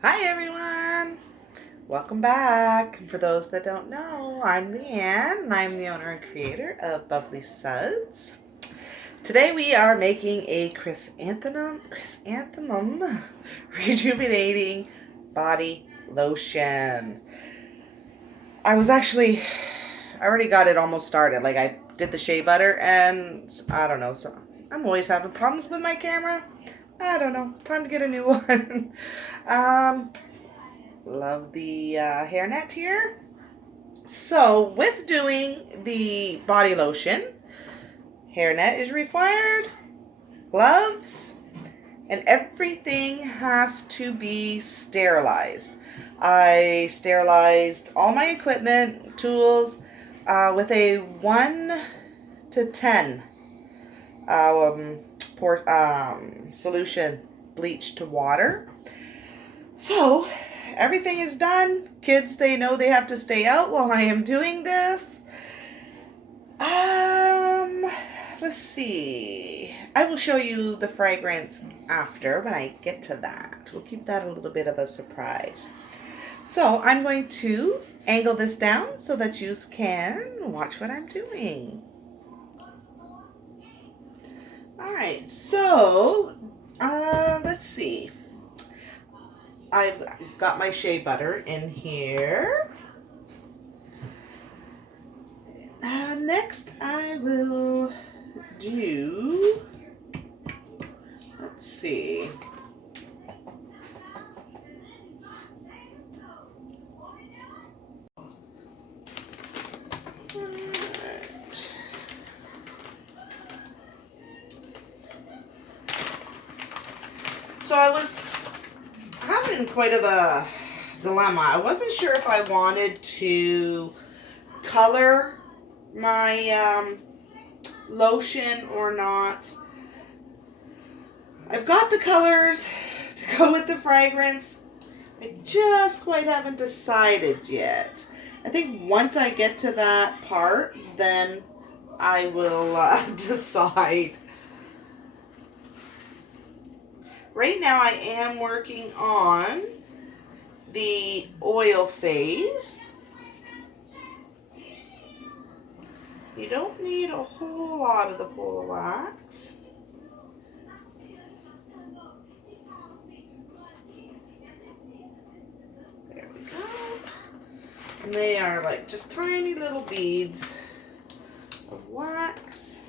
Hi everyone! Welcome back. For those that don't know, I'm Leanne and I'm the owner and creator of Bubbly Suds. Today we are making a chrysanthemum rejuvenating body lotion. I already got it almost started. Like I did the shea butter and I don't know, so I'm always having problems with my camera. I don't know. Time to get a new one. um, Love the hairnet here. So with doing the body lotion, hairnet is required, gloves, and everything has to be sterilized. I sterilized all my equipment, tools, with a 1 to 10 solution bleach to water. So everything is done. Kids, they know they have to stay out while I am doing this. Let's see. I will show you the fragrance after when I get to that. We'll keep that a little bit of a surprise. So I'm going to angle this down so that you can watch what I'm doing. All right, so let's see. I've got my shea butter in here. Next I will do, let's see. So I was having quite of a dilemma. I wasn't sure if I wanted to color my lotion or not. I've got the colors to go with the fragrance. I just quite haven't decided yet. I think once I get to that part, then I will decide. Right now I am working on the oil phase. You don't need a whole lot of the polar wax. There we go. And they are like just tiny little beads of wax.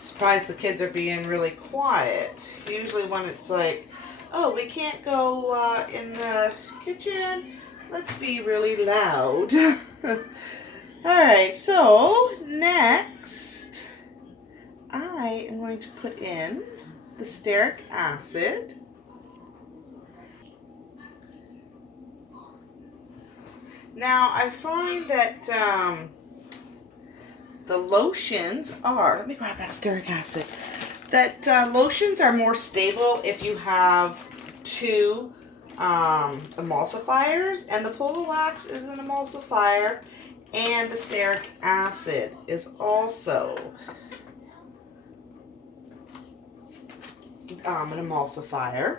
Surprised the kids are being really quiet. Usually when it's like, oh, we can't go in the kitchen, let's be really loud. Alright, so next I am going to put in the stearic acid. Now I find that the lotions are, let me grab that stearic acid, that lotions are more stable if you have two emulsifiers, and the polar wax is an emulsifier, and the stearic acid is also an emulsifier.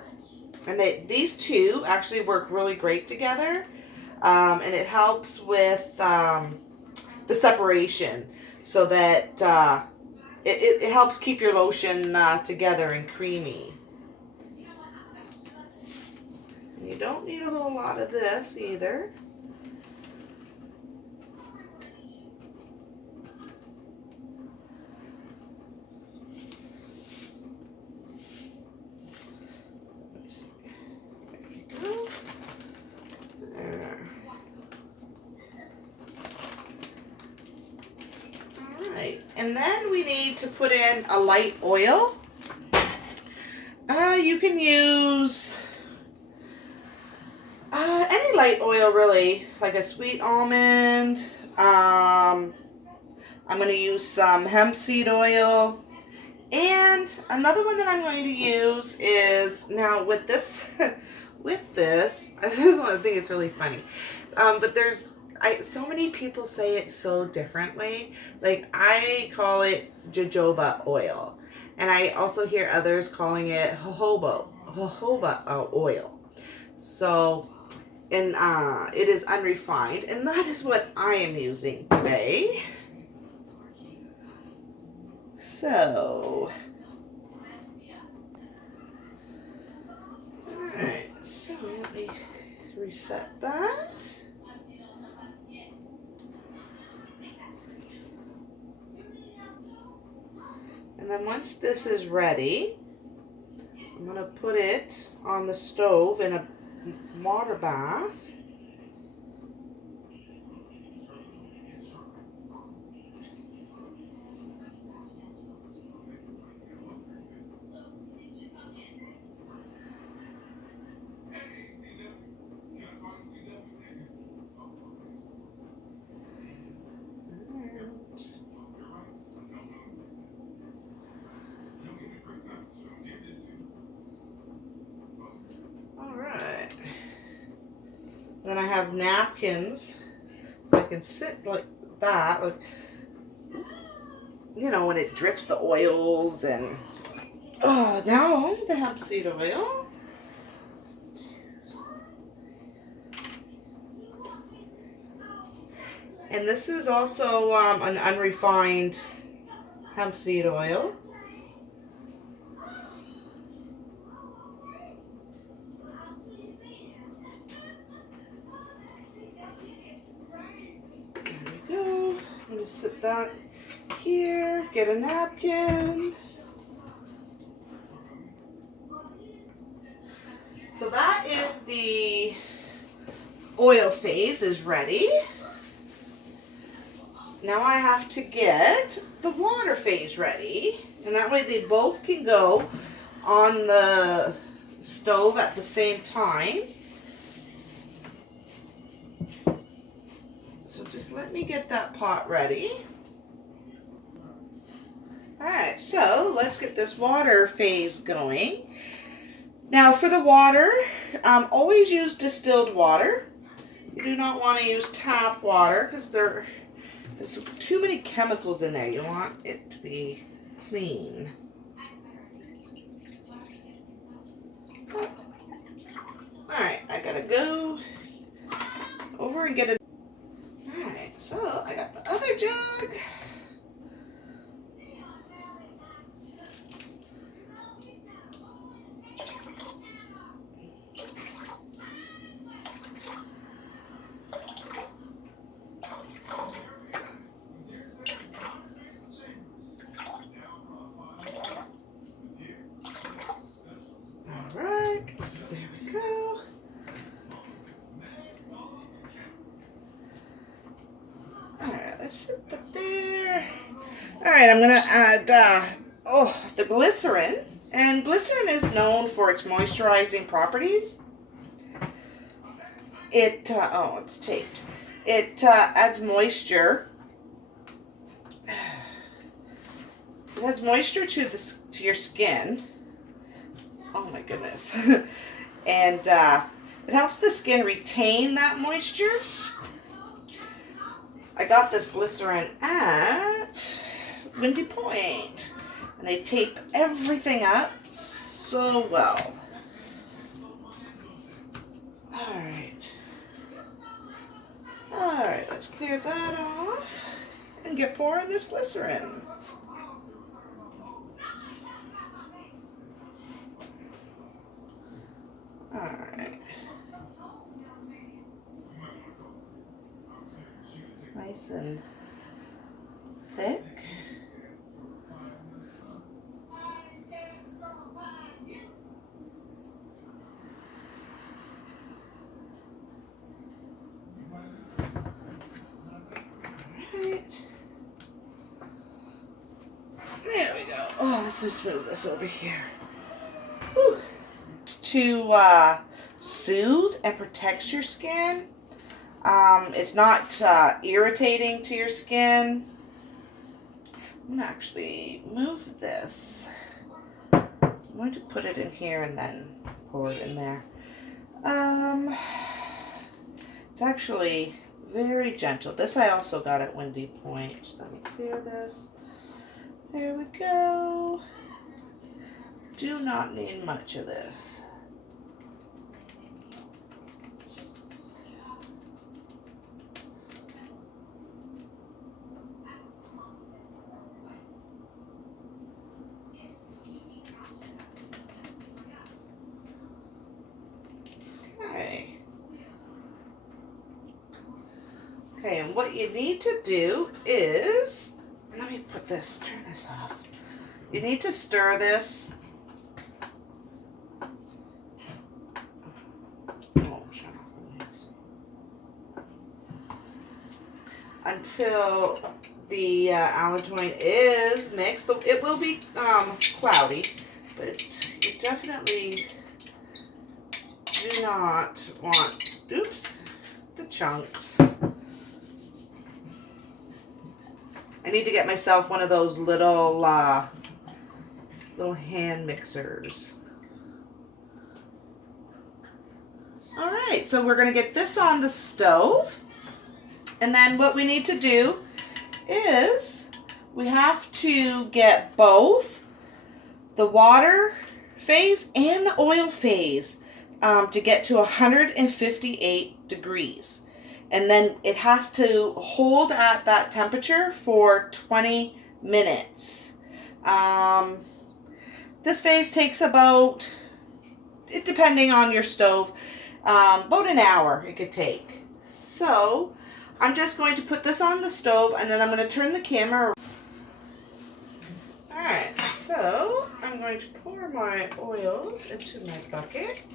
And these two actually work really great together, and it helps with the separation so that it helps keep your lotion together and creamy. And you don't need a whole lot of this either. And then we need to put in a light oil. You can use any light oil really, like a sweet almond. I'm going to use some hemp seed oil. And another one that I'm going to use is, now with this, I just want to think it's really funny. But there's so many people say it so differently. Like I call it jojoba oil, and I also hear others calling it jojoba oil. So, and it is unrefined, and that is what I am using today. So, alright, so let me reset that. And then once this is ready, I'm going to put it on the stove in a water bath. Alright. Then I have napkins, so I can sit like that, like, you know, when it drips the oils. And now the hemp seed oil. And this is also an unrefined hemp seed oil. There we go. I'm going to sit that here, get a napkin. So that is the oil phase is ready. Now I have to get the water phase ready, and that way they both can go on the stove at the same time. So just let me get that pot ready. Alright, so let's get this water phase going. Now for the water, always use distilled water. You do not want to use tap water because there's too many chemicals in there. You want it to be clean. Alright, I gotta go over and get it. Alright, so I got the other jug. Alright, there we go. Alright, let's sit that there. Alright, I'm going to add the glycerin. And glycerin is known for its moisturizing properties. It's taped. It adds moisture. It adds moisture to your skin. Oh my goodness. And it helps the skin retain that moisture. I got this glycerin at Windy Point, and they tape everything up so well. Alright, let's clear that off and get pouring this glycerin. Alright. Nice and thick. There we go. Oh, let's just move this over here. Whew. To soothe and protect your skin. It's not irritating to your skin. I'm going to actually move this. I'm going to put it in here and then pour it in there. It's actually very gentle. This I also got at Windy Point. Let me clear this. There we go. Do not need much of this. Okay, and what you need to do is, let me put this, turn this off. You need to stir this. Oh, shut off until the allantoin is mixed. It will be cloudy, but you definitely do not want, oops, the chunks. I need to get myself one of those little hand mixers. All right, so we're gonna get this on the stove. And then what we need to do is we have to get both the water phase and the oil phase to get to 158 degrees. And then it has to hold at that temperature for 20 minutes. This phase takes about, depending on your stove, about an hour it could take. So I'm just going to put this on the stove and then I'm going to turn the camera. Alright, so I'm going to pour my oils into my bucket.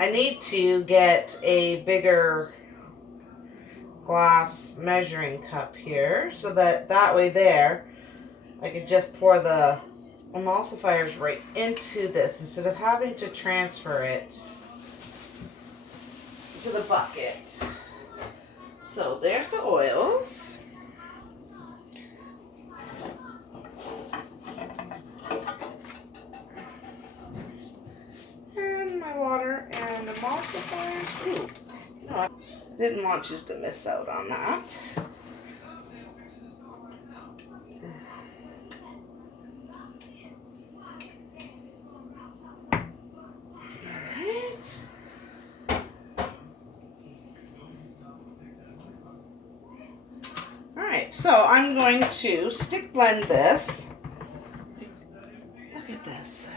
I need to get a bigger glass measuring cup here so that way there I could just pour the emulsifiers right into this instead of having to transfer it to the bucket. So there's the oils. And my water and emulsifiers. Ooh, no, I didn't want you to miss out on that. Alright, so I'm going to stick blend this. Look at this.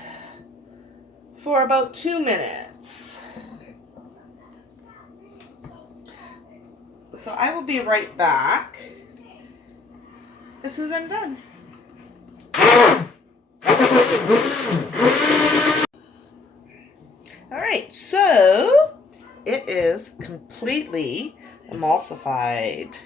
For about 2 minutes. So I will be right back as soon as I'm done. Alright, so it is completely emulsified.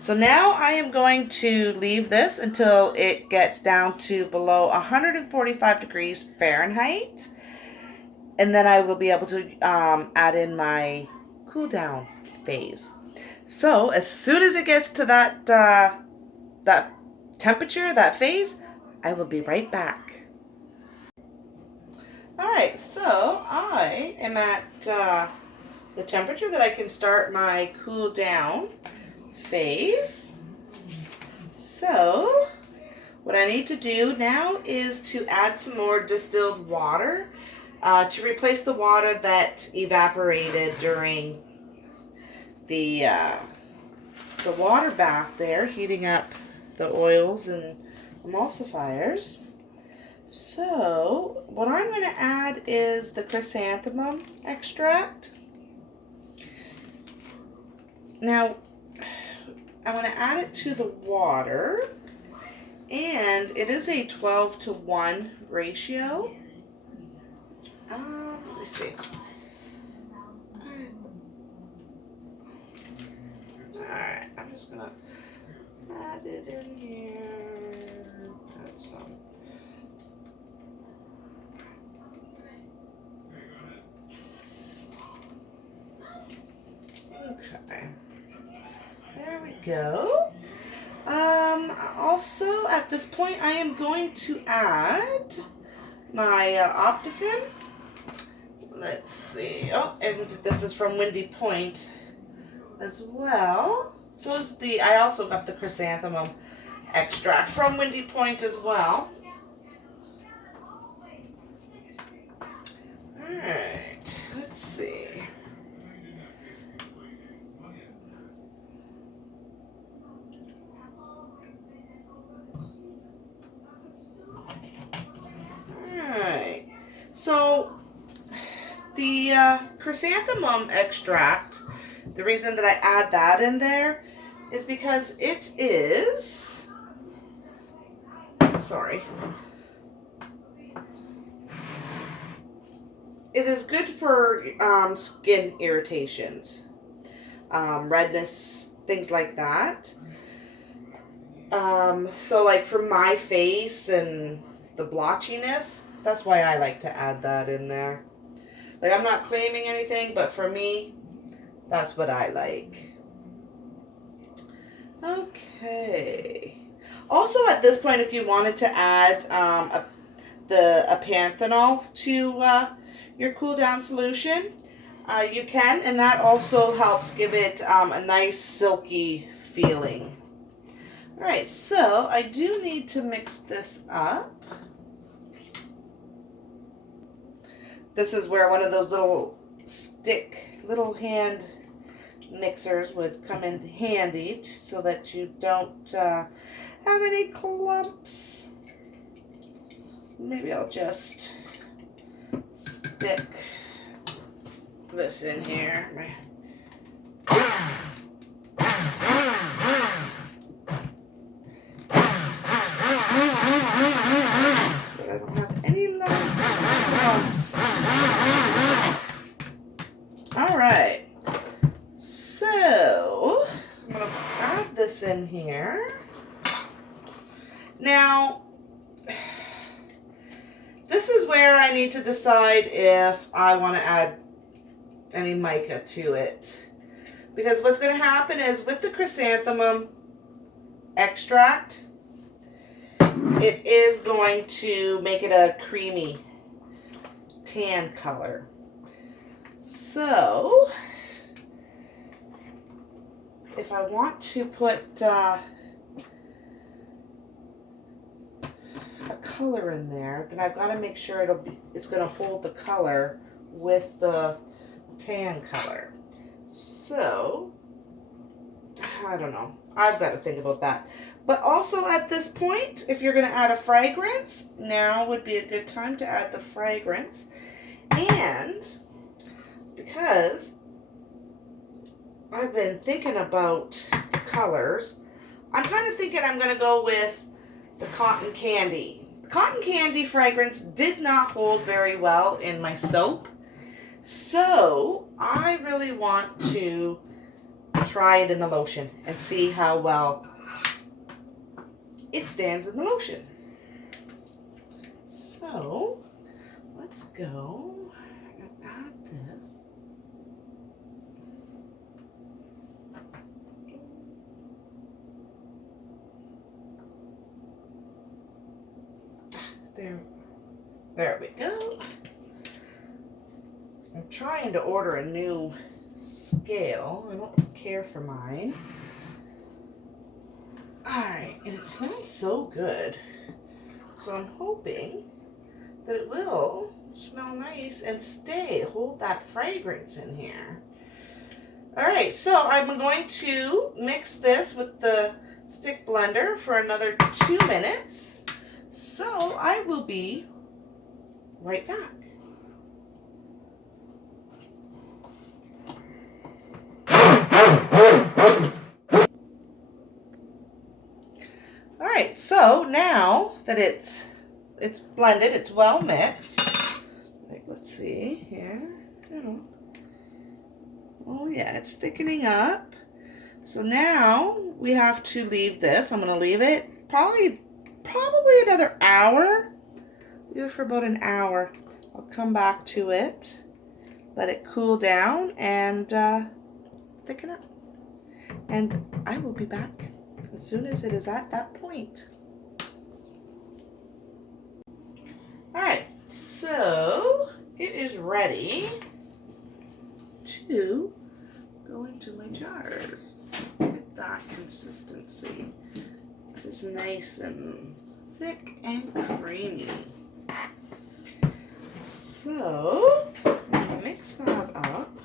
So now I am going to leave this until it gets down to below 145 degrees Fahrenheit. And then I will be able to add in my cool down phase. So as soon as it gets to that, that temperature, that phase, I will be right back. Alright, so I am at the temperature that I can start my cool down phase. So what I need to do now is to add some more distilled water to replace the water that evaporated during the water bath there, heating up the oils and emulsifiers. So what I'm going to add is the chrysanthemum extract. Now I'm going to add it to the water, and it is a 12-to-1 ratio. Let me see. Alright, I'm just going to add it in here. Add some. Okay. There we go. also, at this point, I am going to add my Optifin. Let's see. Oh, and this is from Windy Point as well. So is I also got the Chrysanthemum extract from Windy Point as well. Alright, let's see. Alright, so the Chrysanthemum extract, the reason that I add that in there is because it is, sorry, it is good for skin irritations, redness, things like that. So like for my face and the blotchiness, that's why I like to add that in there. Like, I'm not claiming anything, but for me, that's what I like. Okay. Also, at this point, if you wanted to add a panthenol to your cool down solution, you can, and that also helps give it a nice silky feeling. All right, so I do need to mix this up. This is where one of those little hand mixers would come in handy so that you don't have any clumps. Maybe I'll just stick this in here. But I don't have any lumps. All right. So I'm going to add this in here. Now, this is where I need to decide if I want to add any mica to it. Because what's going to happen is with the Chrysanthemum extract, it is going to make it a creamy tan color. So, if I want to put a color in there, then I've got to make sure it's going to hold the color with the tan color. So, I don't know. I've got to think about that. But also at this point, if you're going to add a fragrance, now would be a good time to add the fragrance. And because I've been thinking about the colors, I'm kind of thinking I'm going to go with the Cotton Candy. The Cotton Candy fragrance did not hold very well in my soap. So I really want to try it in the lotion and see how well it stands in the lotion. So let's go and add this. There we go. I'm trying to order a new scale. I don't care for mine. Alright, and it smells so good. So I'm hoping that it will smell nice and hold that fragrance in here. Alright, so I'm going to mix this with the stick blender for another 2 minutes. So I will be right back. Alright, so now that it's blended, it's well mixed. Like, let's see here. Oh yeah, it's thickening up. So now we have to leave this. I'm going to leave it probably another hour. Leave it for about an hour. I'll come back to it, let it cool down, and thicken up. And I will be back as soon as it is at that point. Alright, so it is ready to go into my jars. Get that consistency. It's nice and thick and creamy. So, mix that up.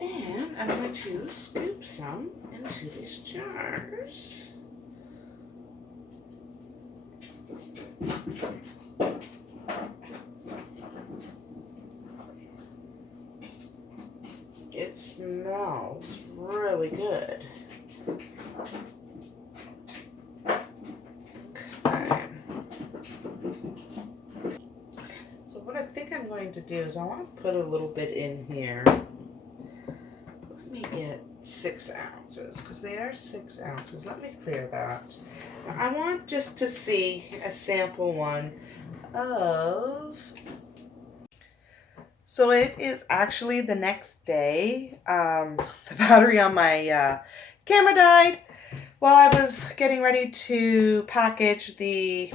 And I'm going to scoop some into these jars. It smells really good. Okay. So what I think I'm going to do is I want to put a little bit in here. Let me get 6 ounces because they are 6 ounces. Let me clear that. I want just to see a sample one of... So it is actually the next day. The battery on my camera died while I was getting ready to package the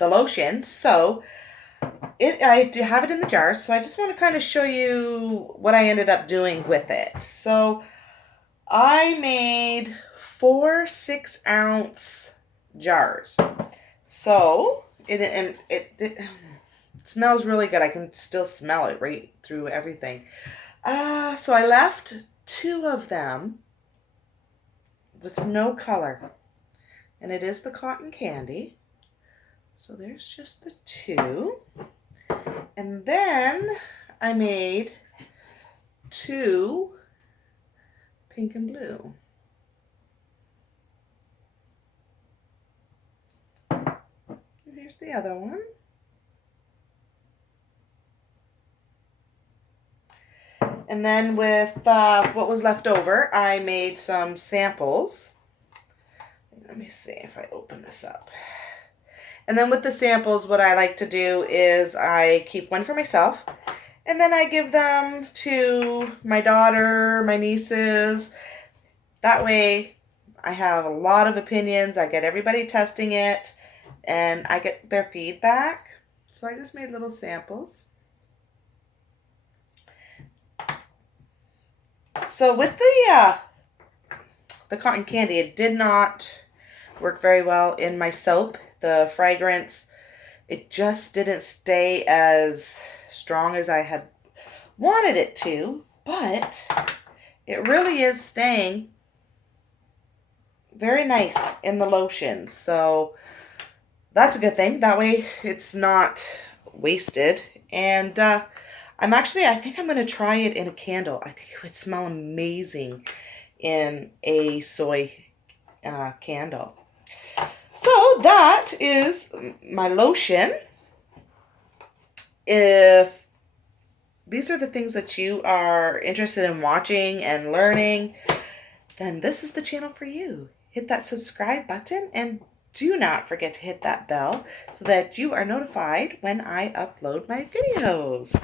lotion. So I do have it in the jar. So I just want to kind of show you what I ended up doing with it. So I made 4 6-ounce jars. So it smells really good. I can still smell it right through everything. So I left 2 of them with no color. And it is the cotton candy. So there's just the 2. And then I made 2 pink and blue. And here's the other one. And then with what was left over, I made some samples. Let me see if I open this up. And then with the samples, what I like to do is I keep one for myself. And then I give them to my daughter, my nieces. That way I have a lot of opinions. I get everybody testing it. And I get their feedback. So I just made little samples. So with the cotton candy, it did not work very well in my soap. The fragrance, it just didn't stay as strong as I had wanted it to, but it really is staying very nice in the lotion. So that's a good thing. That way it's not wasted. And I think I'm going to try it in a candle. I think it would smell amazing in a soy candle. So that is my lotion. If these are the things that you are interested in watching and learning, then this is the channel for you. Hit that subscribe button and do not forget to hit that bell so that you are notified when I upload my videos.